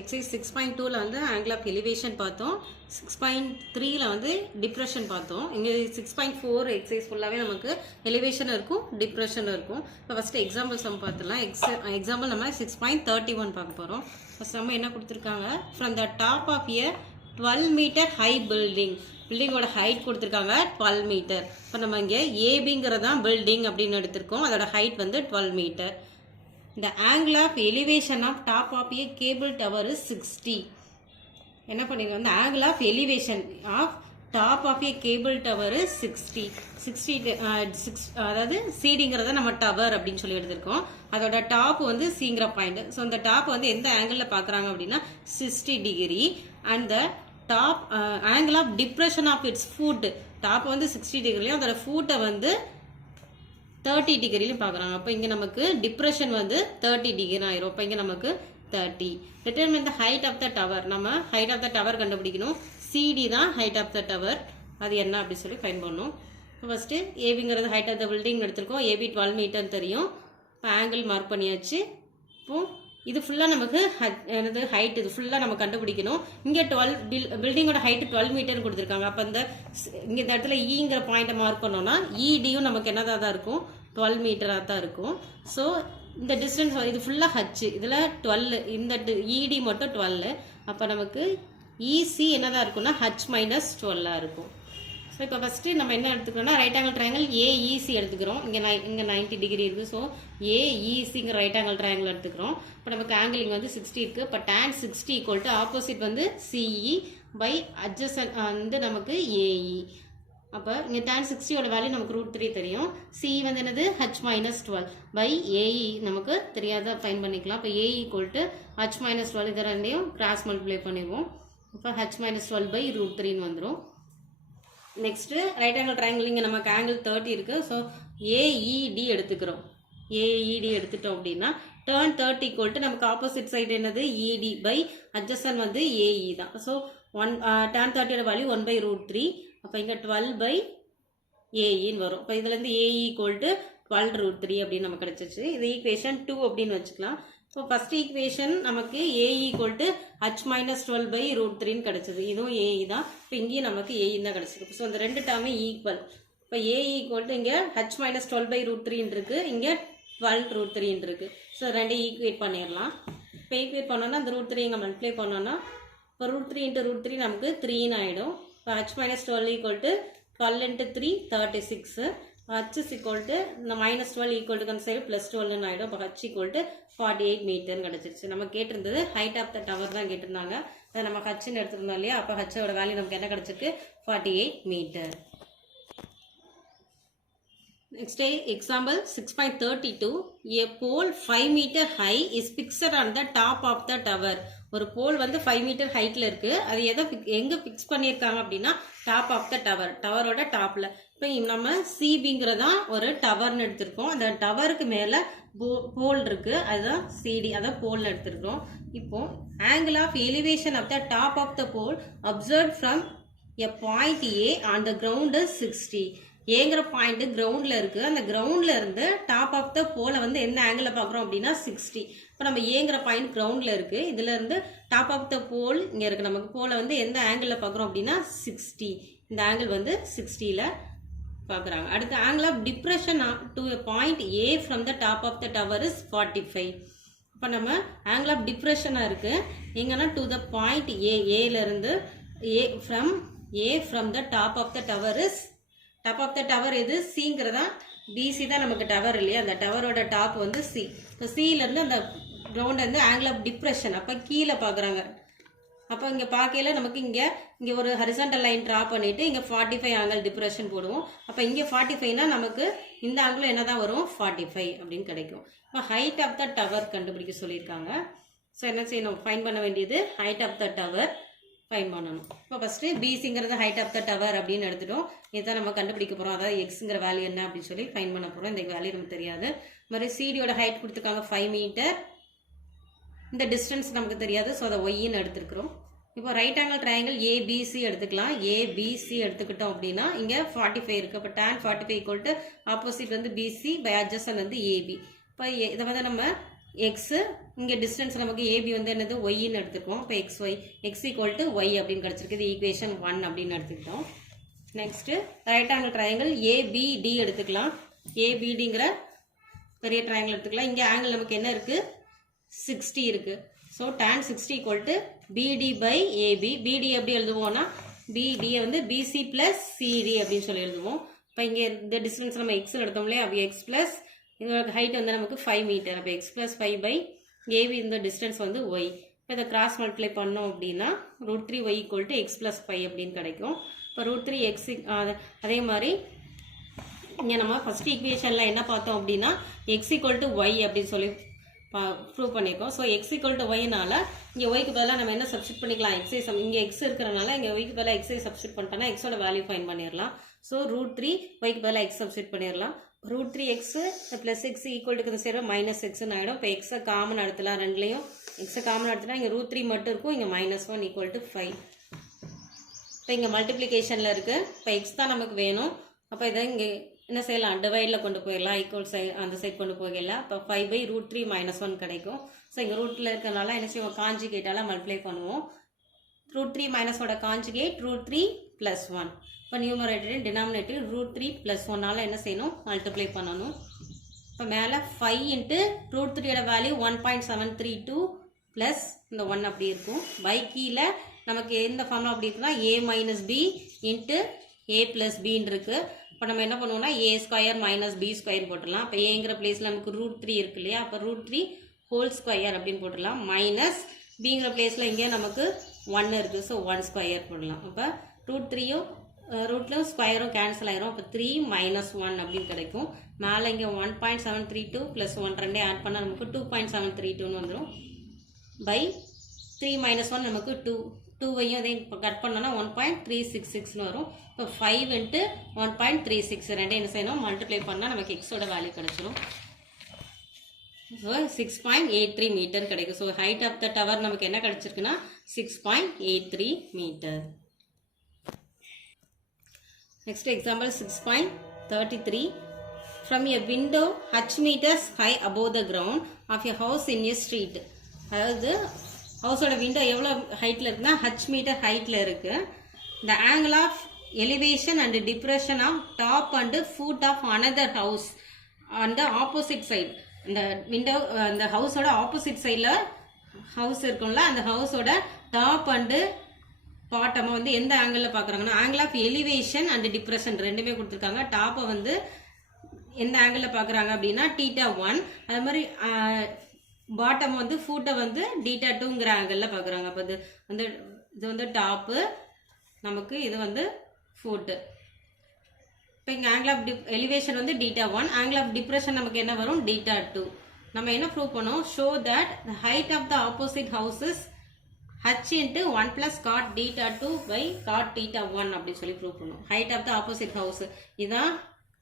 Exercise 6.2ல வந்து angle of elevation பார்த்தோம். 6.3ல வந்து டிப்ரெஷன் பார்த்தோம். இங்கே 6.4 எக்ஸைஸ் ஃபுல்லாகவே நமக்கு எலிவேஷன் இருக்கும், டிப்ரெஷன் இருக்கும். இப்போ ஃபஸ்ட்டு எக்ஸாம்பிள் சம் பார்த்துலாம். எக்ஸாம்பிள் நம்ம 6.31 பார்க்க போகிறோம். ஃபஸ்ட் நம்ம என்ன கொடுத்துருக்காங்க, from the top of a 12 metre high பில்டிங்கோட ஹைட் கொடுத்துருக்காங்க 12 மீட்டர். இப்போ நம்ம இங்கே ஏபிங்கிறதான் பில்டிங் அப்படின்னு எடுத்திருக்கோம். அதோட ஹைட் வந்து 12 metre. The angle of elevation of top of a cable tower is 60. என்ன பண்ணிருக்கோம், the angle of elevation of top of a cable tower is 60. அதாவது சிடிங்கிறத நம்ம டவர் அப்படின்னு சொல்லி எடுத்திருக்கோம். அதோட டாப் வந்து சிங்கிற பாயிண்ட். ஸோ அந்த டாப் வந்து எந்த ஆங்கிளில் பார்க்குறாங்க அப்படின்னா 60 degree. And the top angle of depression of its foot, top வந்து 60 டிகிரிலையும் அதோட ஃபுட்டை வந்து 30 டிகிரிலையும் பார்க்குறாங்க. அப்போ இங்கே நமக்கு டிப்ரெஷன் வந்து 30 டிகிரி ஆயிரும். இப்போ இங்கே நமக்கு 30. Determine the height of the tower, நம்ம ஹைட் ஆஃப் த டவர் கண்டுபிடிக்கணும். சிடி தான் ஹைட் ஆஃப் த டவர், அது என்ன அப்படின்னு சொல்லி ஃபைண்ட் பண்ணணும். இப்போ ஃபஸ்ட்டு ஏபிங்கிறது ஹைட் ஆஃப் த பில்டிங் எடுத்திருக்கோம். ஏபி 12 மீட்டர் தெரியும். இப்போ ஆங்கிள் மார்க் பண்ணியாச்சு. இப்போ இது ஃபுல்லாக நமக்கு என்னது ஹைட், இது ஃபுல்லாக நம்ம கண்டுபிடிக்கணும். இங்கே பில்டிங்கோட ஹைட்டு 12 மீட்டர் கொடுத்துருக்காங்க. அப்போ இந்த இடத்துல ஈங்கிற பாயிண்ட்டை மார்க் பண்ணோம்னா இடியும் நமக்கு என்னதாக தான் இருக்கும், 12 மீட்டராக தான் இருக்கும். ஸோ இந்த டிஸ்டன்ஸ் இது ஃபுல்லாக ஹச், இதில் 12, இந்த இடி மட்டும் 12. அப்போ நமக்கு இசி என்னதான் இருக்கும்னா ஹச் மைனஸ் 12 இருக்கும். ஸோ இப்போ ஃபஸ்ட்டு நம்ம என்ன எடுத்துக்கிறோம்னா ரைட் ஆங்கிள் ட்ரையாங்கிள் ஏஇசி எடுத்துக்கிறோம். இங்கே 90 டிகிரி இருக்குது. ஸோ ஏஇசிங்கிற ரைட் ஆங்கிள் ட்ரையாங்கிள் எடுத்துக்கிறோம். இப்போ நமக்கு ஆங்கிள் இங்கே வந்து 60 இருக்குது. இப்போ tan 60 ஈக்குவல் டு ஆப்போசிட் வந்து சிஇ பை அட்ஜசன் வந்து நமக்கு ஏஇ. அப்போ இங்கே tan 60யோட வேல்யூ நமக்கு √3 தெரியும். சிஇ வந்து என்னது ஹச் மைனஸ் 12 பை ஏஇ நமக்கு தெரியாத ஃபைன் பண்ணிக்கலாம். இப்போ AE equal to H minus 12 இதை ரெண்டையும் கிராஸ் மல்டிப்ளை பண்ணிடுவோம். இப்போ ஹச் மைனஸ் 12 பை √3ன்னு வந்துடும். நெக்ஸ்ட்டு ரைட் ஆங்கிள் ட்ரையாங்கிள் இங்கே நமக்கு ஆங்கிள் 30 இருக்குது. ஸோ ஏஇடி எடுத்துக்கிறோம். ஏஇடி எடுத்துட்டோம் அப்படின்னா டேர்ன் 30 ஈக்குவல் டு நமக்கு ஆப்போசிட் சைடு என்னது இடி பை அட்ஜசன் வந்து ஏஇ தான். ஸோ tan 30யோட வேல்யூ 1 பை √3. அப்போ இங்கே 12 பை ஏஇன்னு வரும். இப்போ இதுலேருந்து ஏஇ ஈக்குவல் டு 12 √3 அப்படின்னு நமக்கு கிடச்சிச்சு. இது ஈக்குவேஷன் 2 அப்படின்னு வச்சுக்கலாம். இப்போ ஃபர்ஸ்ட் ஈக்குவேஷன் நமக்கு AE equal to H minus 12 by √3ன்னு கிடச்சிது. இதுவும் ஏஇ தான். இப்போ இங்கேயும் நமக்கு ஏஇ தான் கிடச்சிருக்கு. ஸோ அந்த ரெண்டு டேர்மே ஈக்குவல். இப்போ ஏஇ ஈக்குவல் டு இங்கே ஹச் மைனஸ் 12 பை √3ன்னு இருக்குது, இங்கே 12 √3ன்னு இருக்குது. ஸோ ரெண்டையும் ஈக்குவேட் பண்ணிடலாம். இப்போ ஈக்குவேட் பண்ணோன்னா அந்த √3 இங்கே மல்டிப்ளை பண்ணோன்னா இப்போ √3 × √3 நமக்கு 3ன்னு ஆகிடும். இப்போ H minus 12 equal to 12 × 3 36. H is equal to இந்த minus 12 equal to side plus 12ன்னு ஆகிடும். இப்போ ஹச் ஈக்குவல் டு 48 மீட்டர்னு கிடச்சிருச்சு. நம்ம கேட்டிருந்தது ஹைட் ஆஃப் த டவர் தான் கேட்டிருந்தாங்க. அதை நம்ம ஹச்ன்னு எடுத்துருந்தோம் இல்லையா. அப்போ ஹச்சோட வேல்யூ நமக்கு என்ன கிடச்சிருக்கு, 48 metre. Next example 6.32. A pole 5 meter high is fixed on the top of the tower. ஒரு போல் வந்து 5 மீட்டர் ஹைட்ல இருக்கு. அது எங்க பிக்ஸ் பண்ணியிருக்காங்க அப்படின்னா டாப் ஆஃப் த டவர், டவரோட டாப்ல. இப்போ நம்ம சிபிங்கிறதா ஒரு டவர்னு எடுத்திருக்கோம். அந்த டவருக்கு மேல போல் இருக்கு, அதுதான் சிடி, அதான் போல்னு எடுத்திருக்கோம். இப்போ angle of elevation of the top of the pole observe from a point A on the ground 60. ஏங்கிற பாயிண்ட் கிரவுண்ட்ல இருக்கு. அந்த கிரவுண்ட்ல இருந்து டாப் ஆஃப் த போலை வந்து என்ன ஆங்கிள் பாக்குறோம் அப்படின்னா 60. இப்போ நம்ம ஏங்கிற பாயிண்ட் கிரவுண்ட்ல இருக்கு. இதுல இருந்து டாப் ஆஃப் த போல் இங்க இருக்கு. நமக்கு போலை வந்து எந்த ஆங்கிள் பாக்குறோம் அப்படின்னா 60. இந்த ஆங்கிள் வந்து 60ல பாக்குறாங்க. அடுத்து angle of depression to a point A from the top of the tower is 45. இப்போ நம்ம ஆங்கிள் ஆஃப் டிப்ரெஷனா இருக்கு எங்கன்னா டு த பாயிண்ட் ஏல இருந்து A from the top of the tower is, top of the tower எது, சிங்கிறதா, PC தான் நமக்கு டவர் இல்லையா. அந்த டவரோட டாப் வந்து சி. இப்போ சியிலேருந்து அந்த கிரவுண்ட் வந்து ஆங்கிள் ஆஃப் டிப்ரெஷன் அப்போ கீழே பார்க்குறாங்க. அப்போ இங்கே பார்க்கல நமக்கு இங்கே ஒரு ஹரிசாண்டல் லைன் ட்ரா பண்ணிவிட்டு இங்கே 45 ஆங்கிள் டிப்ரெஷன் போடுவோம். அப்போ இங்கே 45னா நமக்கு இந்த ஆங்கிள் என்ன தான் வரும், 45 அப்படின்னு கிடைக்கும். இப்போ ஹைட் ஆஃப் த டவர் கண்டுபிடிக்க சொல்லியிருக்காங்க. ஸோ என்ன செய்யணும், ஃபைன் பண்ண வேண்டியது height of the tower find பண்ணணும். இப்போ ஃபஸ்ட்டு பிசிங்கிறது ஹைட் ஆஃப் த டவர் அப்படின்னு எடுத்துட்டோம். இதுதான் நம்ம கண்டுபிடிக்க போகிறோம். அதாவது எக்ஸுங்கிற வேல்யூ என்ன அப்படின்னு சொல்லி ஃபைன் பண்ண போகிறோம். இந்த வேல்யூ நமக்கு தெரியாது. இது மாதிரி சிடியோட ஹைட் கொடுத்துருக்காங்க 5 மீட்டர். இந்த டிஸ்டன்ஸ் நமக்கு தெரியாது. ஸோ அதை ஒய்ன்னு எடுத்துருக்கிறோம். இப்போ ரைட் ஆங்கிள் ட்ரையாங்கிள் ஏபிசி எடுத்துக்கலாம். ஏபிசி எடுத்துக்கிட்டோம் அப்படின்னா இங்கே 45 இருக்குது. இப்போ tan 45 ஈக்குவல் டு ஆப்போசிட் வந்து பிசி பை அட்ஜசன் வந்து ஏபி. இப்போ இதை வந்து நம்ம எக்ஸு இங்கே டிஸ்டன்ஸ் நமக்கு ஏபி வந்து என்னது ஒய்ன்னு எடுத்துக்கோம். இப்போ X Y X equal to Y அப்படின்னு கிடச்சிருக்கு. இது ஈக்குவேஷன் 1 அப்படின்னு எடுத்துக்கிட்டோம். Next right angle triangle ABD எடுத்துக்கலாம். ஏபிடிங்கிற பெரிய ட்ரையாங்கிள் எடுத்துக்கலாம். இங்கே ஆங்கிள் நமக்கு என்ன இருக்குது 60 இருக்குது. So tan 60 equal to BD by AB. BD எப்படி எழுதுவோம்னா பிடியை வந்து பிசி ப்ளஸ் சிடி அப்படின்னு சொல்லி எழுதுவோம். இப்போ இங்கே இந்த டிஸ்டன்ஸ் நம்ம எக்ஸில் எடுத்தோம் இல்லையா, அப்போ எக்ஸ் ப்ளஸ் இதோட ஹைட் வந்து நமக்கு 5 மீட்டர். அப்போ எக்ஸ் ப்ளஸ் 5 பை ஏபி இந்த டிஸ்டன்ஸ் வந்து ஒய். இப்போ இதை கிராஸ் மல்டிப்ளை பண்ணோம் அப்படின்னா √3 Y equal to X plus 5 அப்படின்னு கிடைக்கும். இப்போ √3 எக்ஸ் அதே மாதிரி இங்கே நம்ம ஃபஸ்ட் ஈக்குவேஷனில் என்ன பார்த்தோம் அப்படின்னா எக்ஸ் ஈக்குவல் டு ஒய் அப்படின்னு சொல்லி ப்ரூவ் பண்ணியிருக்கோம். ஸோ எக்ஸ் ஈக்குவல் டு ஒய்னால இங்கே ஒய்க்கு பதிலாக நம்ம என்ன சப்ஸ்டியூட் பண்ணிக்கலாம், எக்ஸை இங்கே எக்ஸ் இருக்கிறனால இங்கே ஒய்க்கு பதிலாக எக்ஸை சப்ஸ்டியூட் பண்ணிட்டோம்னா எக்ஸோட வேல்யூ ஃபைன் பண்ணிடலாம். ஸோ √3 ஒய்க்கு பதிலாக எக்ஸ் சப்ஸ்டியூட் பண்ணிடலாம். √3 X plus X equal to சேர மைனஸ் எக்ஸ்ன்னு ஆகிடும். இப்போ எக்ஸை காமன் எடுத்துலாம், ரெண்டுலேயும் எக்ஸை காமன் எடுத்துலாம் இங்கே √3 மட்டும் இருக்கும், இங்கே -1 ஈக்குவல் டு 5. இப்போ இங்கே மல்டிப்ளிகேஷனில் இருக்குது. இப்போ எக்ஸ் தான் நமக்கு வேணும். அப்போ இதை இங்கே என்ன செய்யலாம், டிவைடில் கொண்டு போயிடலாம், ஈக்குவல் சைட் அந்த சைட் கொண்டு போயிடலாம். இப்போ 5 பை √3 -1 கிடைக்கும். ஸோ இங்கே ரூட்டில் இருக்கிறனால என்ன செய்வோம், காஞ்சுகேட்டால் மல்டிப்ளை பண்ணுவோம். √3 மைனஸோட காஞ்சுகேட் √3 + 1. இப்போ நியூமரேட்டர் டினாமினேட்டர் √3 + 1 என்ன செய்யணும், மல்டிப்ளை பண்ணணும். இப்போ மேலே 5 இன்ட்டு √3யோட வேல்யூ 1.732 ப்ளஸ் இந்த 1 அப்படி இருக்கும். பை கீழே நமக்கு எந்த ஃபார்முலா அப்படி இருக்குன்னா a minus B into a plus பின்னு இருக்குது. இப்போ நம்ம என்ன பண்ணுவோம்னா a² - b² போட்டுடலாம். இப்போ ஏங்கிற பிளேஸில் நமக்கு √3 இருக்கு இல்லையா, அப்போ √3 ஹோல் ஸ்கொயர் அப்படின்னு போட்டுடலாம். மைனஸ் பிங்கிற பிளேஸில் இங்கே நமக்கு 1 இருக்குது. ஸோ 1² போடலாம். அப்போ √3யும் ரூட்லையும் ஸ்கொயரும் கேன்சல் ஆயிரும். அப்போ 3 - 1 அப்படின்னு கிடைக்கும். மேலே இங்கே 1.732 + 1 ரெண்டே ஆட் பண்ணால் நமக்கு 2.732ன்னு வந்துடும். பை 3 - 1 நமக்கு 2வையும் இதையும் இப்போ கட் பண்ணோன்னா 1.366ன்னு வரும். இப்போ 5 இன்ட்டு 1.36 ரெண்டே என்ன செய்யணும், மல்டிப்ளை பண்ணால் நமக்கு எக்ஸோட வேல்யூ கிடைச்சிடும். ஸோ 6.83 மீட்டர் கிடைக்கும். So height of the tower நமக்கு என்ன கிடைச்சிருக்குன்னா 6.83 metre. Next example 6.33. From a window h meters high above the ground of a house in a street. அதாவது ஹவுஸோட விண்டோ எவ்வளோ ஹைட்டில் இருக்குன்னா h மீட்டர் ஹைட்டில் இருக்குது. The angle of elevation and depression of top and foot of another house on the opposite side. இந்த window அந்த ஹவுஸோட opposite சைடில் house இருக்கும்ல, அந்த ஹவுஸோட டாப் அண்டு பாட்டமாக வந்து எந்த ஆங்கிளில் பார்க்குறாங்கன்னா angle of elevation and depression ரெண்டுமே கொடுத்துருக்காங்க. டாப்பை வந்து எந்த ஆங்கிளில் பார்க்குறாங்க அப்படின்னா θ1. அது மாதிரி பாட்டம் வந்து ஃபூட்டை வந்து θ2ங்கிற ஆங்கிளில் பார்க்குறாங்க. அப்போ இது வந்து டாப்பு நமக்கு, இது வந்து ஃபூட்டு. இப்போ இங்கே ஆங்கிள் ஆஃப் எலிவேஷன் வந்து θ1, ஆங்கிள் ஆஃப் டிப்ரெஷன் நமக்கு என்ன வரும் θ2. நம்ம என்ன ப்ரூவ் பண்ணோம், show that the height of the opposite houses h into 1 plus cot θ2 by cot θ1 அப்படின்னு சொல்லி ப்ரூவ் பண்ணும். Height of the opposite house இதான்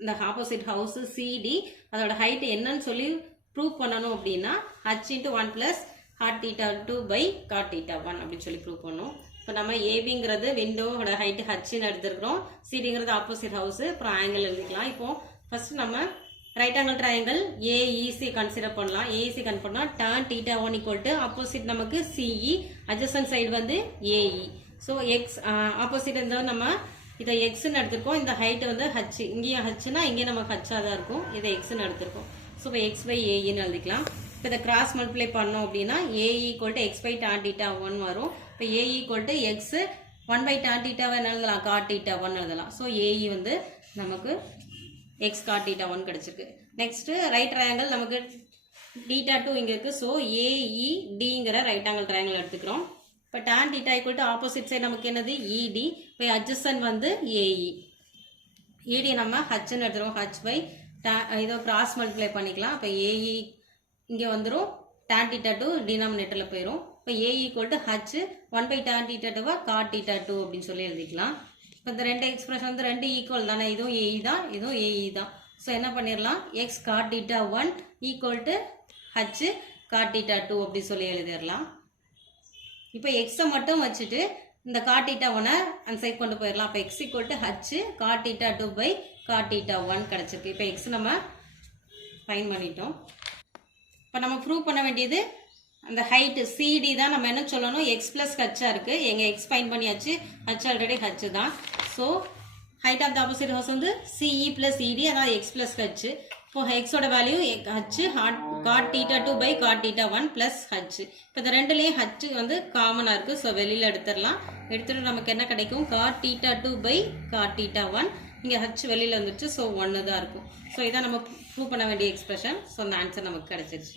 இந்த ஆப்போசிட் ஹவுஸ் சிடி, அதோட ஹைட் என்னன்னு சொல்லி ப்ரூவ் பண்ணணும் அப்படின்னா h into 1 plus cot θ2 by cot θ1 அப்படின்னு சொல்லி ப்ரூவ் பண்ணோம். இப்போ நம்ம ஏபிங்கிறது விண்டோட ஹைட் ஹச்ன்னு எடுத்துருக்கிறோம், சிடிங்கிறது ஆப்போசிட் ஹவுஸ், அப்புறம் ஆங்கிள் எழுதிக்கலாம். இப்போ ஃபர்ஸ்ட் நம்ம right angle triangle AEC consider பண்ணலாம். ஏஇசி கன்சிடர் பண்ணால் tan θ1 ஈக்குவல் டு ஆப்போசிட் நமக்கு சிஇ, அட்ஜசன்ட் சைடு வந்து ஏஇ. ஸோ எக்ஸ் ஆப்போசிட் இருந்தால் நம்ம இதை எக்ஸ்ன்னு எடுத்துருக்கோம். இந்த ஹைட் வந்து ஹச், இங்கேயும் ஹச்னா இங்கேயும் நமக்கு ஹச்சாக தான் இருக்கும், இதை எக்ஸ்ன்னு எடுத்துருக்கோம். ஸோ இப்போ எக்ஸ் பை ஏஇன்னு எழுதிக்கலாம். இப்போ இதை கிராஸ் மல்டிப்ளை பண்ணோம் அப்படின்னா AE equal to X by tan θ1 வரும். இப்போ AE equal to X 1/tan θ என்ன எழுதலாம், cot θ1 எழுதலாம். ஸோ ஏஇ வந்து நமக்கு x cot θ1 கிடைச்சிருக்கு. நெக்ஸ்ட் ரைட் ட்ரையாங்கிள் நமக்கு θ2 இங்கே இருக்குது. ஸோ ஏஇடிங்கிற ரைட் ஆங்கிள் ட்ரையாங்கிள் எடுத்துக்கிறோம். இப்போ tan θ equal to opposite side நமக்கு என்னது இடி, இப்போ அட்ஜசன்ட் வந்து ஏஇ. இடி நம்ம ஹச்ன்னு எடுத்துருவோம், ஹச் பை இதை கிராஸ் மல்டிப்ளை பண்ணிக்கலாம். இப்போ ஏஇ இங்கே வந்துடும், tan θ2 டினாமினேட்டரில் போயிடும். இப்போ AE equal to H 1/tan θ2 cot θ2 அப்படின்னு சொல்லி எழுதிக்கலாம். இப்போ இந்த ரெண்டு எக்ஸ்பிரஷன் வந்து ரெண்டு ஈக்குவல் தானே, இதுவும் ஏஇ தான், இதுவும் ஏஇ தான். ஸோ என்ன பண்ணிடலாம், X cot θ1 equal to H cot θ2 அப்படி சொல்லி எழுதிடலாம். இப்போ எக்ஸை மட்டும் வச்சுட்டு இந்த cot θ1 அந்த சைட் கொண்டு போயிடலாம். அப்போ X equal to H cot θ2 by cot θ1 கிடச்சிருக்கு. இப்போ எக்ஸ் நம்ம ஃபைன் பண்ணிட்டோம். இப்போ நம்ம ப்ரூவ் பண்ண வேண்டியது அந்த ஹைட்டு சிடி தான். நம்ம என்ன சொல்லணும், எக்ஸ் பிளஸ் ஹச்சாக இருக்குது. எங்கள் எக்ஸ் ஃபைண்ட் பண்ணியாச்சு, ஹச் ஆல்ரெடி ஹச் தான். So height of the opposite house வந்து சிஇ பிளஸ் இடி, அதாவது எக்ஸ் பிளஸ் ஹச். இப்போ ஹெக்ஸோட value H cot theta 2 by cot theta 1 plus H. இப்போ இந்த ரெண்டுலேயும் ஹச் வந்து காமனாக இருக்குது. ஸோ வெளியில் எடுத்துடலாம். எடுத்துகிட்டு நமக்கு என்ன கிடைக்கும், cot theta 2 by cot theta 1. இங்கே ஹச் வெளியில் வந்துருச்சு. ஸோ 1 தான் இருக்கும். ஸோ இதான் நம்ம ப்ரூவ் பண்ண வேண்டிய எக்ஸ்பிரஷன். ஸோ அந்த ஆன்சர் நமக்கு கிடைச்சிருச்சு.